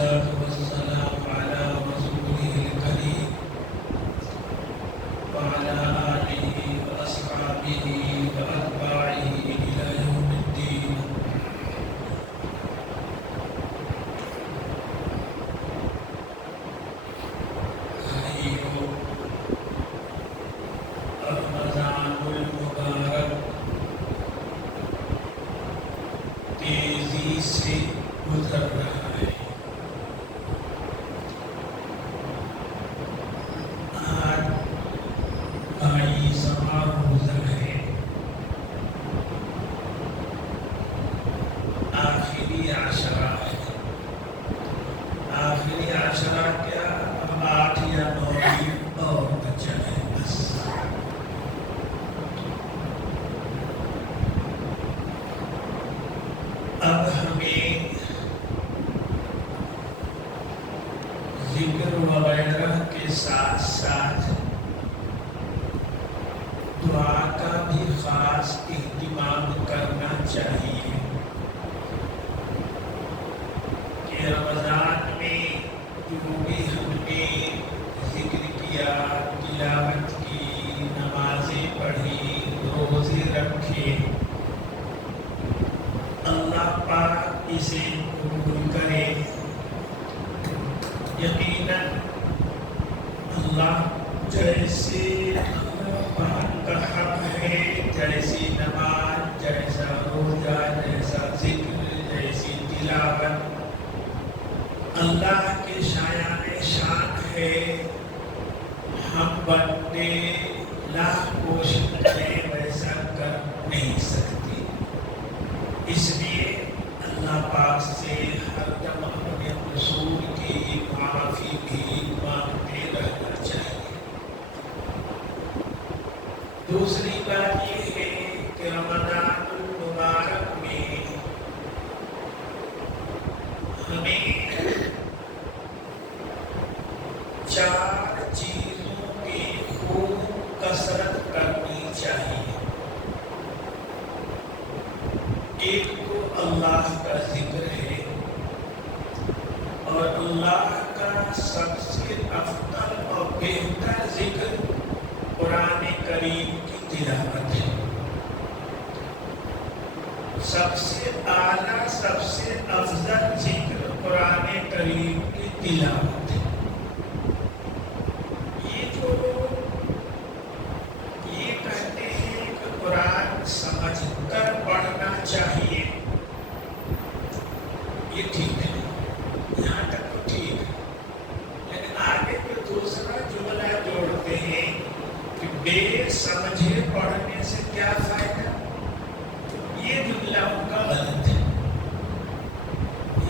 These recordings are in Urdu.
والصلاة والسلام على رسوله الكريم وعلى آله وأصحابه وأتباعه إلى يوم الدين. رمضان المبارک تیزی سے گزر رہا ہے. آج 22واں روزہ ہے. آخری عشرہ ہے. آخری عشرہ کیا اب 8 یا 9 دن اور بچا ہے بس. اب ہمیں ذکر وغیرہ کے ساتھ ساتھ دعا کا بھی خاص اہتمام کرنا چاہیے کہ رمضان میں جو بھی ہم نے ذکر کیا، تلاوت کی، نمازیں پڑھی، روزے رکھے، اللہ پاک اسے قبول کرے. یقیناً اللہ جیسے اللہ پاک کا حق ہے، جیسی نماز، جیسا روزہ، جیسا ذکر، جیسی تلاوت اللہ کے شایان شان ہے. ہم بندے لاکھ کوشش کریں ویسا کر نہیں سکتے. اس لیے اللہ پاک سے ہر دم اپنے رسول کی معافی بھی مانگتے رہنا چاہیے. دوسری بات یہ ہے کہ رمضان المبارک میں ہمیں 4 چیزوں کی خوب کثرت کرنی چاہیے. ایک تو اللہ کا ذکر ہے، اور اللہ کا سب سے افضل اور بہتر ذکر قرآن کریم کی تلاوت ہے. سب سے اعلیٰ، سب سے افضل ذکر قرآن کریم کی تلاوت ہے. یہ کہتے ہیں کہ قرآن سمجھ کر پڑھنا چاہیے، یہ ٹھیک ہے، یہاں تک تو ٹھیک ہے. لیکن آگے پہ دوسرا جملہ جوڑتے ہیں کہ بے سمجھے پڑھنے سے کیا فائدہ. یہ جملہ ان کا غلط ہے.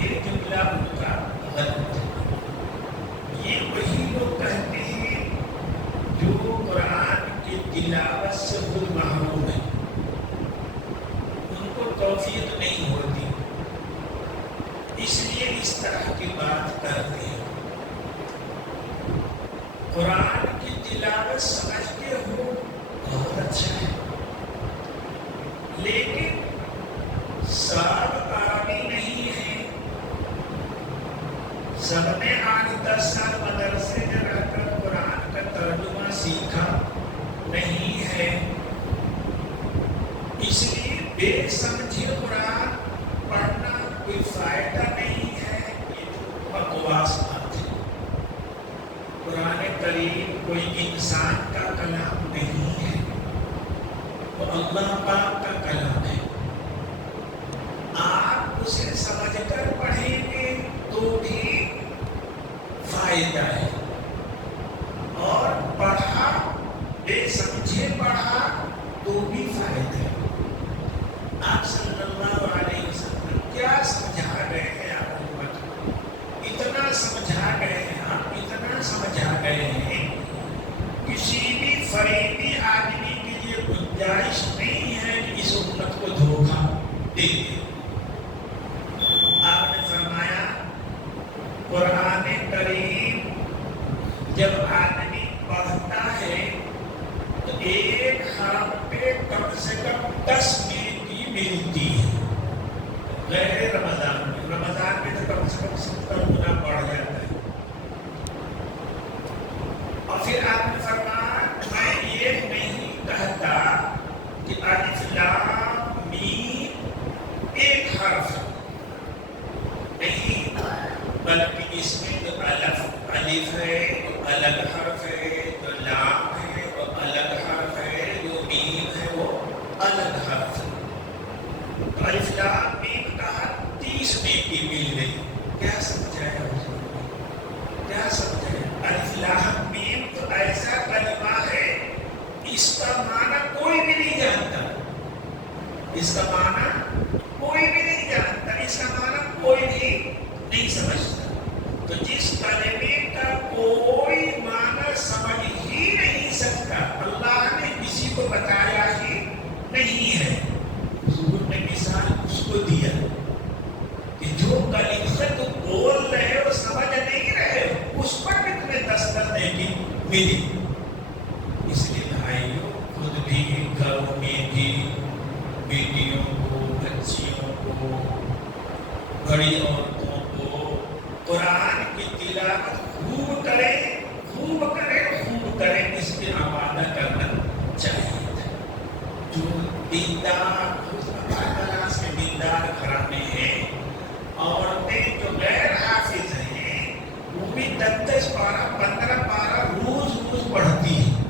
یہ جملہ ان کا غلط ہے. یہ وہی لوگ کہتے ہیں جو قرآن کی تلاوت سے خود محروم ہے، ان کو توفیق نہیں ہوتی، اس لیے اس طرح کی بات کرتے ہیں. قرآن کی تلاوت سمجھتے ہو بہت اچھا ہے، لیکن سب عربی نہیں ہے. سب نے 8-10 سال مدرسے میں رہ کر قرآن کا ترجمہ سیکھا نہیں ہے. اس لیے بے سمجھے قرآن پڑھنا کوئی فائدہ نہیں ہے. یہ بکواس بات ہے. قرآن کریم کوئی انسان کا کلام نہیں ہے، وہ اللہ پاک کا کلام ہے. آپ اسے سمجھ کر پڑھیں گے تو بھی فائدہ ہے، اور پڑھا بے سمجھے پڑھا تو بھی فائدہ ہے. آپ صلی اللہ علیہ وسلم کیا سمجھا گئے ہیں آپ امت کو؟ اتنا سمجھا گئے ہیں، آپ اتنا سمجھا گئے ہیں، کسی بھی فریبی آدمی کے لیے گنجائش نہیں ہے کہ اس امت کو دھوکہ دے دے. آپ نے فرمایا قرآن کریم جب آدمی پڑھتا ہے تو ایک حرف پہ کم سے کم 10 نیکی ملتی ہے. غیر رمضان میں تو کم سے کم 70 گنا حرف نہیں، بلکہ اس میں جو الف ہے وہ الگ حرف ہے، جو لام ہے وہ الگ حرف ہے، جو میم ہے وہ الگ حرف ہے۔ تو الف لام میم کہا 30 نیکی مل گئی۔ کیا سمجھایا حضور نے؟ کیا سمجھایا؟ الف لام میم تو ایسا کلمہ ہے اس کا معنی کوئی بھی نہیں جانتا، اس کا معنی کوئی بھی نہیں جانتا، اس کا معنی کوئی بھی نہیں سمجھتا۔ تو جس کلمے کا کوئی معنی سمجھ ہی نہیں سکتا، اللہ نے کسی کو بتایا ہی نہیں ہے، حضور نے مثال اس کو دیا کہ جو کلمہ تم بول رہے ہو سمجھ نہیں رہے ہو، اس پر بھی تمہیں 10 نیکی ملی۔ اس لیے بھائیوں، خود بھی گھروں میں بھی بیٹیوں کو، بچیوں کو، بڑی عورتوں کو قرآن کی تلاوت خوب کریں، خوب کریں، خوب کریں، اس پہ آمادہ کرنا چاہیے۔ جو دیندار، اللہ تعالیٰ سے دیندار گھرانے ہیں، عورتیں جو غیر حافظ ہیں وہ بھی 10 پارہ 15 پارہ روز پڑھتی ہیں،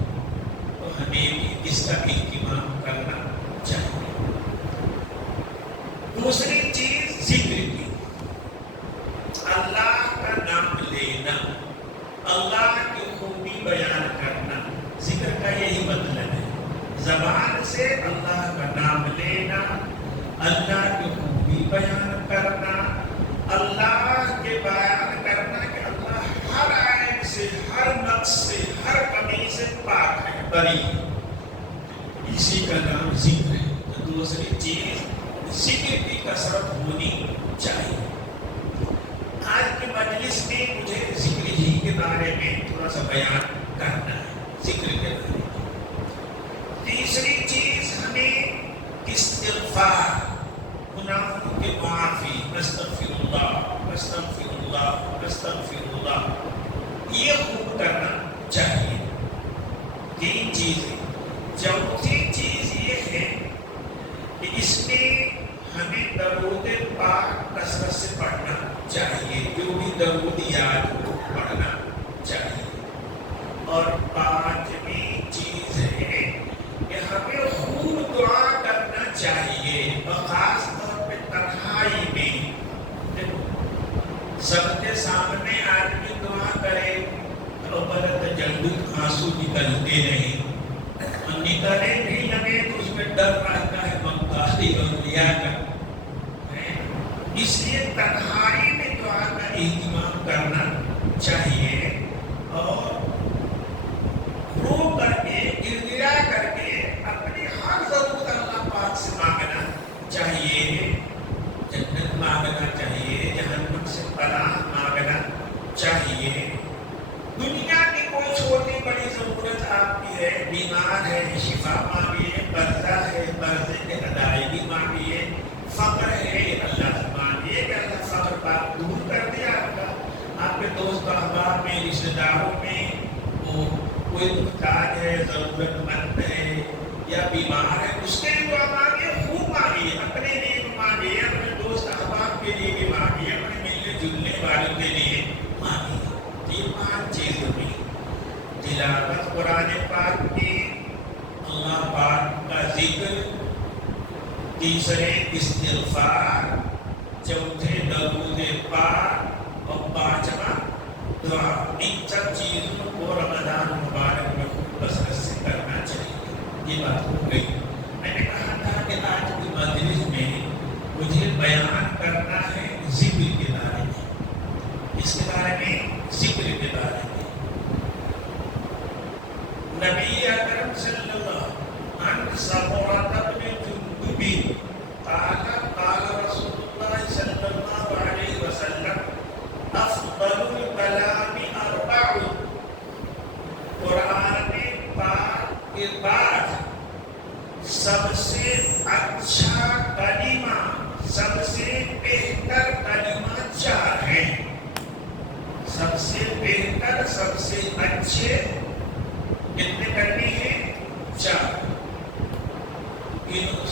تو ہمیں بھی اس کا اہتمام کرنا چاہیے۔ دوسری چیز ذکر کی، اللہ کا نام لینا، اللہ کی خوبی بیان کرنا۔ ذکر کا یہی مطلب ہے، زبان سے اللہ کا نام لینا، اللہ کی خوبی بیان کرنا، اللہ کے بیان کرنا کہ اللہ ہر عیب سے، ہر نقص سے، ہر کمی سے پاک ہے، بری ہے، اسی کا نام ذکر ہے۔ تو دوسری چیز ذکر کی کثرت ہونی چاہیے۔ آج کی مجلس میں مجھے ذکر ہی کے بارے میں تھوڑا سا بیان کرنا ہے، ذکر کے بارے میں۔ تیسری چیز ہمیں استغفار، گناہوں کی معافی، استغفر اللہ، استغفر اللہ، استغفر اللہ، یہ خوب کرنا چاہیے۔ 3 چیزیں۔ چوتھی چیز یہ ہے کہ اس میں ہمیں درود پاک کثرت سے پڑھنا چاہیے، جو بھی درود یاد ہو پڑھنا چاہیے۔ اور 5ویں چیز ہے کہ ہمیں خوب دعا کرنا چاہیے، اور خاص طور پہ تنہائی میں۔ سب کے سامنے آدمی دعا کرے تو بلد جلدی آنسو نکلتے نہیں، اور نکلے بھی لگے تو اس میں ڈر رہتا ہے ممتازی اور ریا کا۔ اس لیے تنہائی میں دعا کا اہتمام کرنا چاہیے، اور رو کر کے، گڑگڑا کر کے اپنی ہر ضرورت اللہ پاک سے مانگنا چاہیے۔ جنت مانگنا چاہیے، جہنم سے پناہ مانگنا چاہیے۔ دنیا کی کوئی چھوٹی بڑی ضرورت آپ کی ہے، بیمار ہے شفا مانگیے، قرضہ ہے قرضے کی ادائیگی مانگیے، فقر ہے اللہ سے مانگیے کہ اللہ فقر پاک دور کر دے آپ کا۔ آپ کے دوست احباب میں، رشتہ داروں میں وہ کوئی محتاج ہے، ضرورت مند ہے یا بیمار ہے، اس کے لیے دعا مانگیے، خوب مانگیے، اپنے لیے بھی مانگیے، اپنے دوست احباب کے لیے بھی مانگیے، اپنے ملنے جلنے والوں کے لیے مانگیے۔ یہ 5 چیزیں ہوئی، تلاوت قرآن پاک کی، اللہ پاک کا ذکر، تیسرے استغفار، چوتھے درود پاک، اور 5واں دعا۔ ان سب چیزوں کو رمضان مبارک میں خوب کثرت سے کرنا چاہیے۔ یہ بات ہو گئی۔ میں نے کہا تھا کہ آج کی مجلس میں مجھے بیان کرنا ہے ذکر کے بارے میں، اس کے بارے میں، ذکر کے بارے میں۔ نبی اکرم صلی اللہ عن سمرة بن جندب قال قال رسول اللہ صلی اللہ علیہ وسلم افضل الکلام 4، قرآن پاک کے بعد سب سے اچھا کلمہ، سب سے بہتر کلمہ 4 ہیں۔ سب سے بہتر، سب سے اچھے کتنے کلمے ہیں؟ 4۔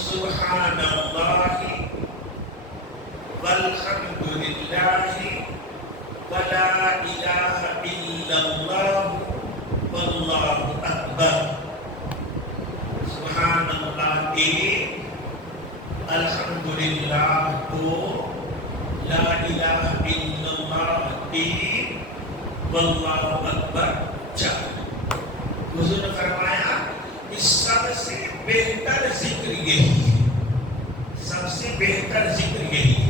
سبحان اللہ والحمد للہ ولا الہ الا اللہ واللہ اکبر. سبحان اللہ ایک، الحمدللہ دو، لا الہ الا اللہ تین، واللہ اکبر چار. حضور نے فرمایا کہ سب سے بہتر ذکر یہی ہے، سب سے بہتر ذکر یہی ہے.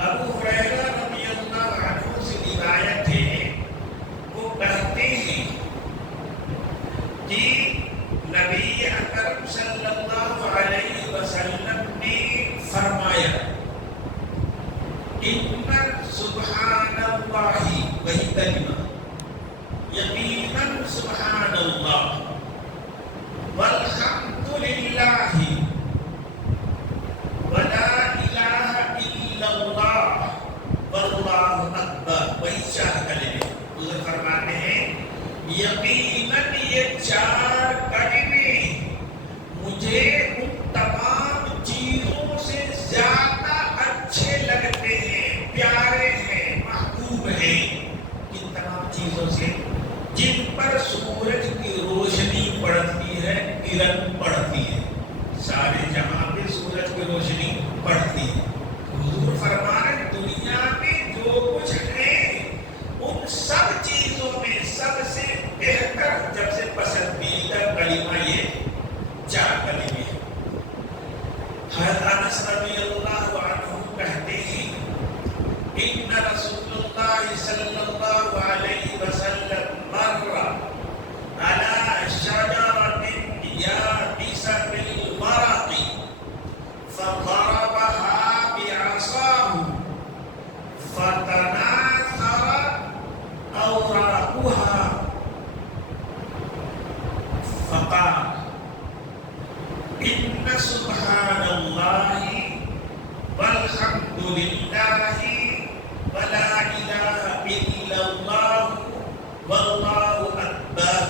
ابو ہریرہ رضی اللہ عنہ سے روایت ہے، وہ کہتے ہیں کہ نبی اکرم صلی اللہ علیہ وسلم نے فرمایا ان سبحان اللہ، وہی کلمہ یقیناً سبحان اللہ، والحمد للہ ولا الہ الا اللہ واللہ اکبر، وہی چار کلمے. حضور فرماتے ہیں یقیناً یہ چار کلمے مجھے ان تمام چیزوں سے زیادہ اچھے لگتے ہیں، پیارے ہیں، محبوب ہیں. ان تمام چیزوں سے جن پر سورج کی روشنی پڑتی ہے، کرن پڑتی ہے، سارے جہاں پہ سورج کی روشنی پڑتی ہے. حضور فرما رہے دنیا میں جو کچھ ہے ان سب چیزوں میں سب سے بہتر، جب سے پسندیدہ کلمہ یہ چار کلمے ہیں. حضرت انس رضی اللہ عنہ کہتے ہیں ان رسول اللہ صلی اللہ علیہ وسلم مر على شجرة يابسة الورق فضربها بعصاه فتناثر أوراقها فقال إن سبحان الله والحمد لله ولا إله إلا الله والله أكبر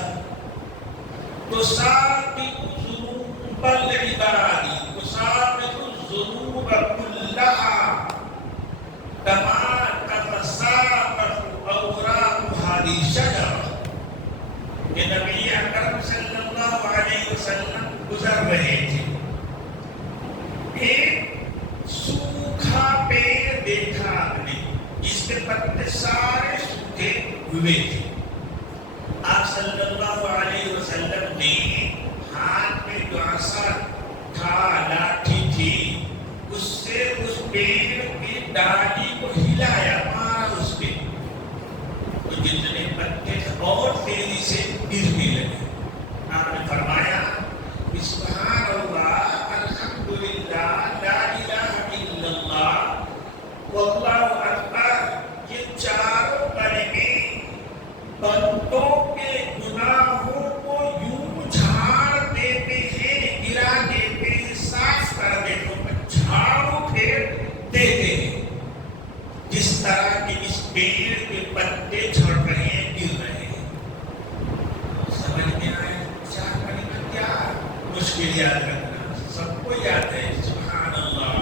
تساقط ذنوب العباد، تساقط الذنوب كلها كما تتساقط أوراق هذه الشجرة. کہ نبی اکرم صلی اللہ علیہ وسلم گزر رہے تھے، ایک سوکھا پیڑ دیکھا آپ نے جس کے پتے سارے سوکھے ہوئے تھے. آپ صلی اللہ علیہ وسلم نے ہاتھ میں جو عصا تھا، لاٹھی تھی، اس سے اس پیڑ کی ڈالی کو ہلایا، مارا اس پہ. وہ جتنے پتے اور تیزی سے گرنے لگے. آپ نے فرمایا سبحان اللہ، الحمدللہ، لا الہ الا اللہ واللہ اکبر. یہ چاروں کلمے بندوں کے گناہوں کو یوں جھاڑ دیتے ہیں، گرا دیتے ہیں، صاف کر دیتے ہیں، جھاڑو پھیر دیتے ہیں، جس طرح کہ اس پیڑ کے پتے جھڑ رہے ہیں، گر رہے ہیں. سمجھ میں آئے چار کلمہ کیا؟ مشکل یاد رکھنا، سب کو یاد ہے. سبحان اللہ،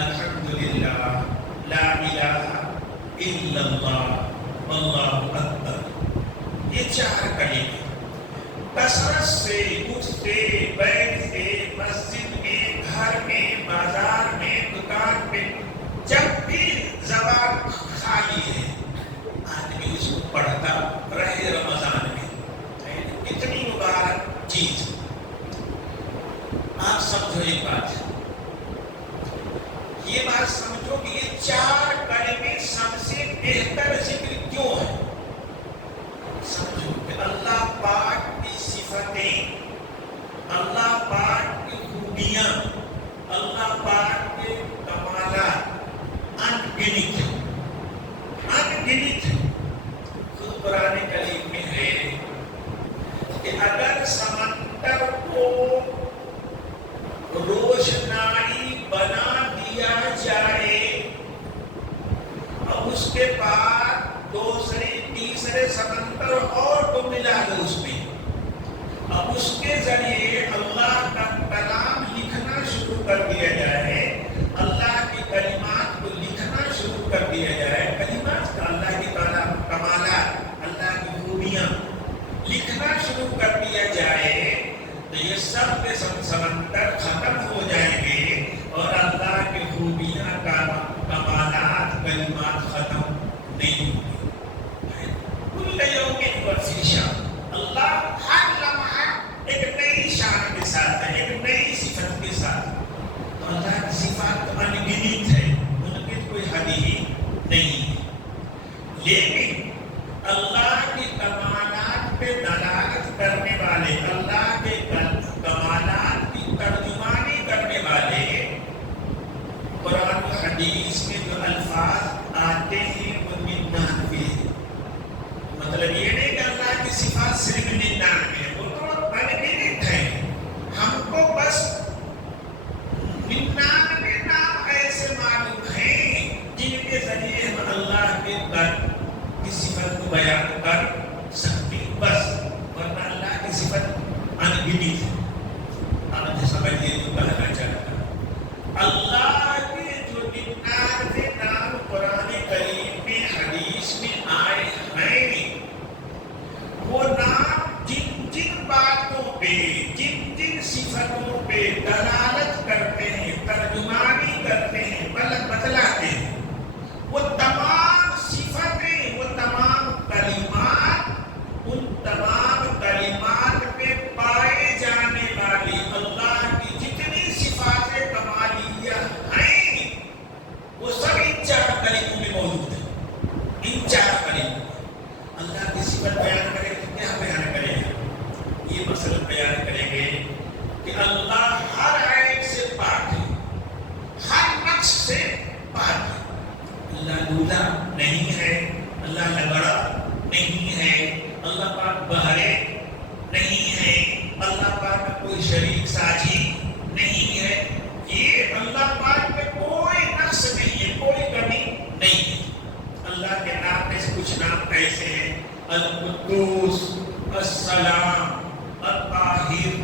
الحمدللہ، لا الہ الا اللہ واللہ اکبر. یہ چار کلمے کثرت سے اٹھتے بیٹھتے، مسجد میں، گھر میں، بازار میں، دکان پہ، جب بھی زبان خالی ہے آدمی اس کو پڑھتا رہے. رمضان میں اتنی مبارک چیز. آپ سمجھو ایک بات، یہ بات سمجھو کہ یہ چار کلمے سب سے بہتر ذکر کیوں ہے. سمجھو کہ اللہ پاک کی صفتیں، اللہ پاک کی خوبیاں، اللہ پاک کے کمالات انگنت ہیں، انگنت ہیں. خود قرآن کریم میں ہے کہ اگر سمندر کو روشنائی بنا دیا جائے، اب اس کے بعد دوسرے تیسرے سمندر اور کو ملا دو اس میں، اب اس کے ذریعے اللہ کا کلام لکھنا شروع کر دیا جائے، اللہ کی کلمات کلمات ختم نہیں ہوگی. کل یوم ہوا فی شان. اللہ ہر لمحہ ایک نئی شان کے ساتھ ہے, ایک نئی صفت کے ساتھ. تو اللہ کی صفات انگنت ہے, ان کی کوئی حد ہی نہیں ہے. لیکن اللہ کی کمالات پہ دلالت کرنے والے, اللہ کے کمالات کی ترجمانی کرنے والے قرآن و حدیث میں جو الفاظ آتے ہیں وہ 99 ہیں. مطلب یہ نہیں کہ اللہ کی صفات صرف 99 ہیں, وہ تو انگنت ہے. ہم کو بس 99 نام ایسے معلوم ہیں جن کے ذریعے ہم اللہ کے کی صفت کو بیان کر سکتے ہیں بس, ورنہ اللہ کی صفت انگنت ہے. آپ سمجھیے جو کہنا چاہتا ہوں. اللہ کے جو 99 نام قرآن کریم میں حدیث میں آئے ہیں, وہ نام جن جن باتوں پہ, جن جن صفتوں پہ دلالت کرتے ہیں, ترجمانی کرتے ہیں, بتلاتے ہیں, وہ تمام صفتیں, وہ تمام کلمات, ان تمام کلمات پہ پائے جانے والی اللہ کی جتنی صفات کمالیہ ہیں وہ سب ان 4 کلموں میں موجود ہیں. ان 4 کلموں اللہ کی صفت بیان کریں گے. کیا بیان کریں گے؟ یہ مسئلہ بیان کریں گے کہ اللہ ہر عیب سے پاک ہے, ہر نقص سے پاک ہے. اللہ لولا نہیں ہے, اللہ لگڑا نہیں ہے, اللہ پاک بہرے نہیں ہے, اللہ پاک میں کوئی شریک سازی نہیں ہے. یہ اللہ پاک میں کوئی نقص نہیں ہے, کوئی کمی نہیں ہے. اللہ کے نام میں سے کچھ نام ایسے ہیں, القدوس, السلام, الطاہر,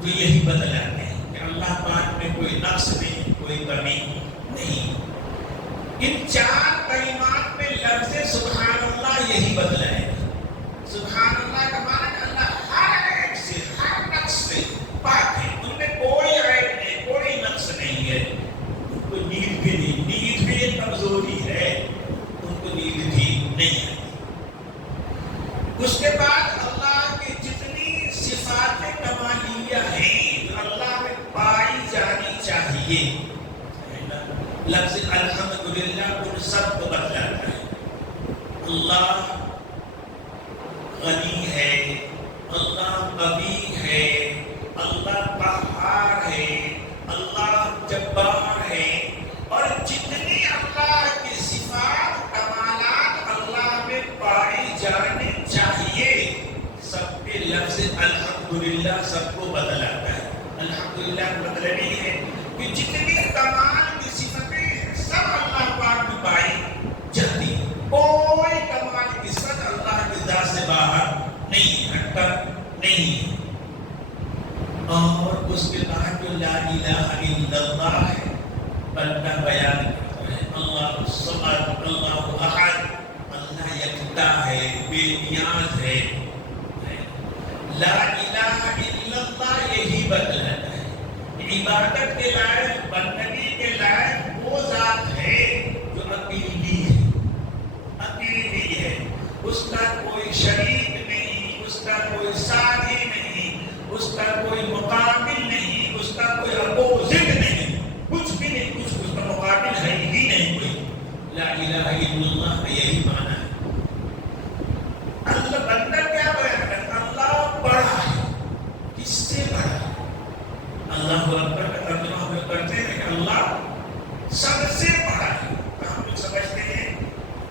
جو یہی بتلاتے ہیں کہ اللہ پاک میں کوئی نقص نہیں, کوئی کمی نہیں. ان 4 کلمات میں لفظ سبحان اللہ یہی بتلائے گا. سبحان اللہ کا معنی کہ اللہ ہر عیب سے, ہر نقص سے پاک ہے, ان میں کوئی عیب نہیں, کوئی نقص نہیں ہے. ان کو نیند بھی نہیں, نیند بھی ایک کمزوری ہے, ان کو نیند بھی نہیں ہے. اس کے بعد اللہ کی جتنی صفات کمالیہ ہیں جو اللہ میں پائی جانی چاہیے, لفظ الحمدللہ ان سب کو بتلاتا ہے. اللہ غنی ہے, اللہ قوی ہے, اللہ قہار ہے, اللہ جبار ہے, اور جتنی اللہ کی صفات کمالات اللہ میں پائی جانی چاہیے سب کے لفظ الحمدللہ سب کو بتلاتا ہے. الحمدللہ کا مطلب یہ ہے کہ جتنی کمال کی صفتیں سب اللہ پاک میں پائی جاتی ہیں. کوئی کمال کی صفت اللہ کی ذات سے باہر نہیں, ہٹ کر نہیں ہے. اور اس کے بعد جو لا الہ الا اللہ ہے, بندہ بیان کرتا ہے اللہ الصمد, اللہ احد, اللہ یکتا ہے, بے نیاز ہے. لا الہ الا اللہ یہی بتلاتا ہے عبادت کے لائق, بندگی کے لائق وہ ذات ہے جو اکیلی ہے, اکیلی ہے. اس کا کوئی شریک نہیں, اس کا کوئی ساتھی نہیں, اس کا کوئی مقابل نہیں, اس کا کوئی اپوزٹ نہیں, کچھ بھی نہیں, کچھ اس کا مقابل ہے ہی نہیں کوئی. لا الہ الا اللہ کا یہی معنی ہے. اللہ بندہ کیا بیان کرتا ہے؟ اللہ بڑا ہے. کس سے بڑا ہے؟ اللہ اکبر کا ترجمہ ہم لوگ کرتے ہیں کہ اللہ سب سے بڑا ہے. ہم لوگ سمجھتے ہیں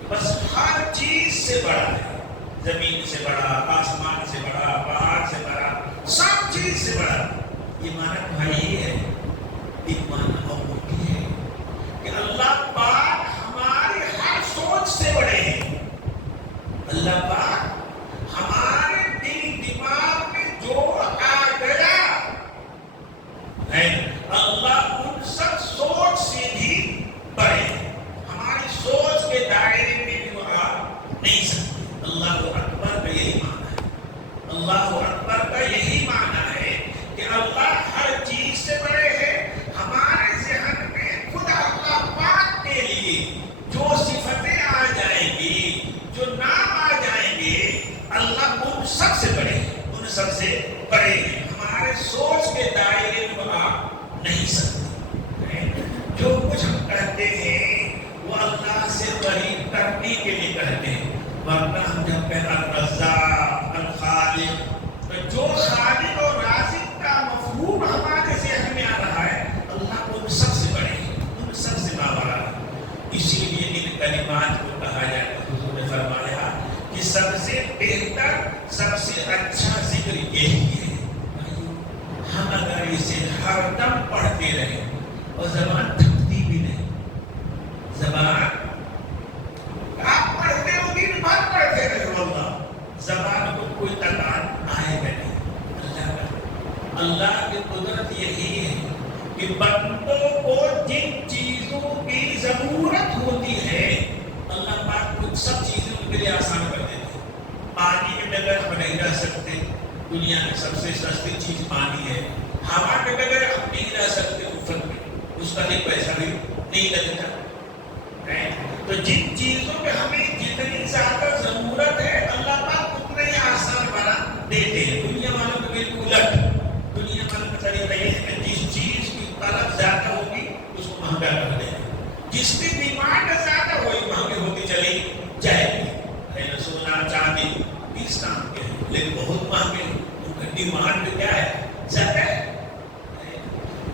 بس ہر چیز سے بڑا ہے, زمین سے بڑا, آسمان سے بڑا, پہاڑ سے بڑا, سب چیز سے بڑا. یہ معنی بھائی ہے. ایک معنی اور بھی ہے کہ اللہ پاک ہماری ہر سوچ سے بڑے ہیں. اللہ پاک ہمارے دل دماغ میں جو آ گیا ہے, اللہ ان سب سوچ سے بھی بڑے ہیں. ہماری سوچ کے دائرے میں بھی وہ آ نہیں سکتے. اللہ اکبر کا یہی معنی ہے. اللہ اکبر کا یہی معنی ہے کہ اللہ ہر چیز سے بڑے ورنہ ہم جب کہتے ہیں الرزاق الخالق، تو جو خالق اور رازق کا مفہوم ہمارے ذہن میں آ رہا ہے، اللہ کو ان سب سے بڑے ہیں، ان سب سے ماورا ہے۔ اسی لیے ان کلمات کو کہا جاتا ہے، حضور نے فرمایا کہ سب سے بہتر، سب سے اچھا ذکر یہی ہے۔ ہم اگر اسے ہر دم پڑھتے رہیں اور زبان تھکتی بھی نہیں، زبان آپ پڑھتے ہو، دن بھر پڑھتے رہے واللہ، زبان کو کوئی تکان آئے گا نہیں۔ اللہ کی قدرت یہی ہے کہ بندوں کو جن چیزوں کی ضرورت ہوتی ہے اللہ پاک کو سب چیزیں ان کے لیے آسان کر دیتے ہیں۔ پانی کے بغیر ہم نہیں رہ سکتے، دنیا میں سب سے سستی چیز پانی ہے۔ ہوا کے بغیر ہم نہیں رہ سکتے، اوپر میں اس کا ایک پیسہ بھی نہیں لگتا۔ تو جن چیزوں میں ہمیں جتنی زیادہ ضرورت ہے اللہ پاک اتنا ہی آسان بنا دیتے ہیں۔ دنیا والوں کو بالکل الٹ، دنیا والوں کا طریقہ یہ ہے کہ جس چیز کی طلب زیادہ ہوگی اس کو مہنگا کر دیں گے، جس کی ڈیمانڈ زیادہ ہوئی مہنگی ہوتی چلی جائے گی۔ سونا چاندی اس کام کے ہیں لیکن بہت مہنگے ہیں، ان کا ڈیمانڈ کیا ہے؟ زیادہ ہے۔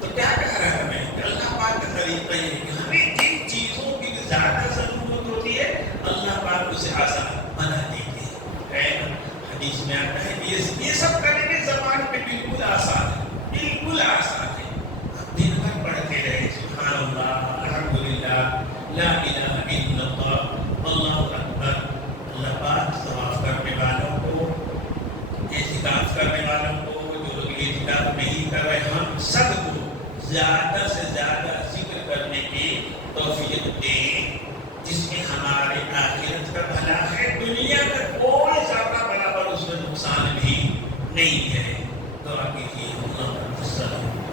تو کیا کہہ رہا ہے ہمیں؟ اللہ پاک کا طریقہ یہ ہے کہ ہمیں جن چیزوں کی زیادہ ضرورت ہوتی ہے اللہ پاک اسے آسان بنا دیتے ہیں۔ حدیث میں آتا ہے کہ یہ سب کرنے کی زبان پہ بالکل آسان ہے، بالکل آسان ہے۔ آپ دن بھر پڑھتے رہے سبحان اللہ، الحمدللہ، لا الہ الا اللہ، اللہ اکبر۔ اللہ پاک ثواب کرنے والوں کو، اعتکاف کرنے والوں کو، جو لوگ اعتکاف نہیں کر رہے، ہم سب کو زیادہ سے زیادہ ذکر کرنے کی توفیق دیں، جس میں ہمارے آخرت کا بھلا ہے، دنیا میں کوئی ذرہ برابر اس میں نقصان بھی نہیں ہے۔ دعا کیجیے اللہ